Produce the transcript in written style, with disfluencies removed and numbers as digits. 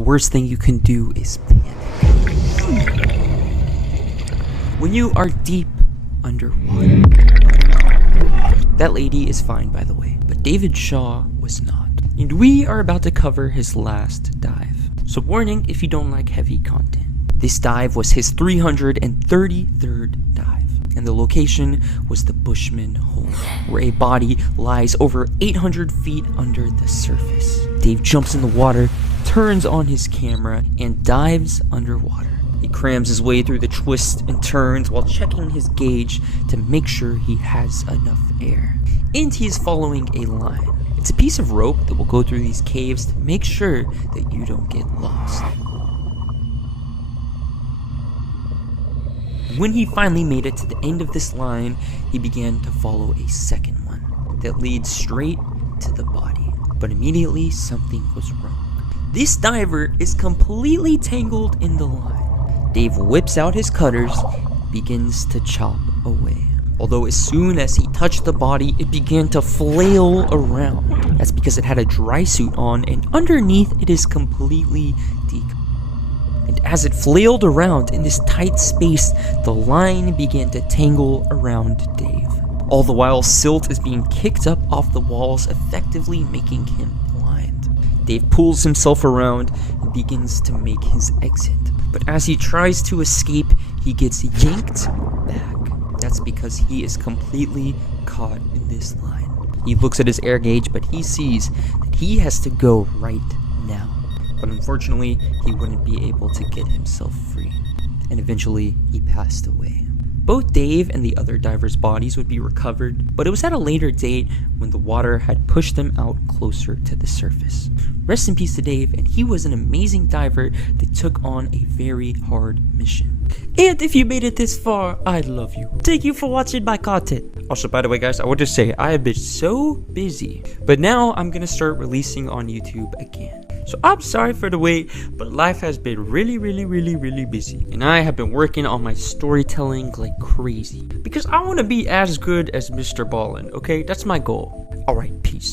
the worst thing you can do is panic. When you are deep underwater. That lady is fine, by the way, but David Shaw was not. And we are about to cover his last dive. So warning if you don't like heavy content. This dive was his 333rd dive, and the location was the Bushman Hole, where a body lies over 800 feet under the surface. Dave jumps in the water, turns on his camera, and dives underwater. He crams his way through the twists and turns while checking his gauge to make sure he has enough air. And he is following a line. It's a piece of rope that will go through these caves to make sure that you don't get lost. When he finally made it to the end of this line, he began to follow a second one that leads straight to the body. But immediately something was wrong. This diver is completely tangled in the line. Dave whips out his cutters and begins to chop away. Although as soon as he touched the body, it began to flail around. That's because it had a dry suit on, and underneath it is completely decomposed. And as it flailed around in this tight space, the line began to tangle around Dave. All the while, silt is being kicked up off the walls, effectively making him blind. Dave pulls himself around and begins to make his exit. But as he tries to escape, he gets yanked back. That's because he is completely caught in this line. He looks at his air gauge, but he sees that he has to go right now. But unfortunately, he wouldn't be able to get himself free. And eventually, he passed away. Both Dave and the other divers' bodies would be recovered, but it was at a later date when the water had pushed them out closer to the surface. Rest in peace to Dave, and he was an amazing diver that took on a very hard mission. And if you made it this far, I love you. Thank you for watching my content. Also, by the way, guys, I want to say I have been so busy, but now I'm gonna start releasing on YouTube again. So I'm sorry for the wait, but life has been really busy. And I have been working on my storytelling like crazy. Because I want to be as good as Mr. Ballin, okay? That's my goal. Alright, peace.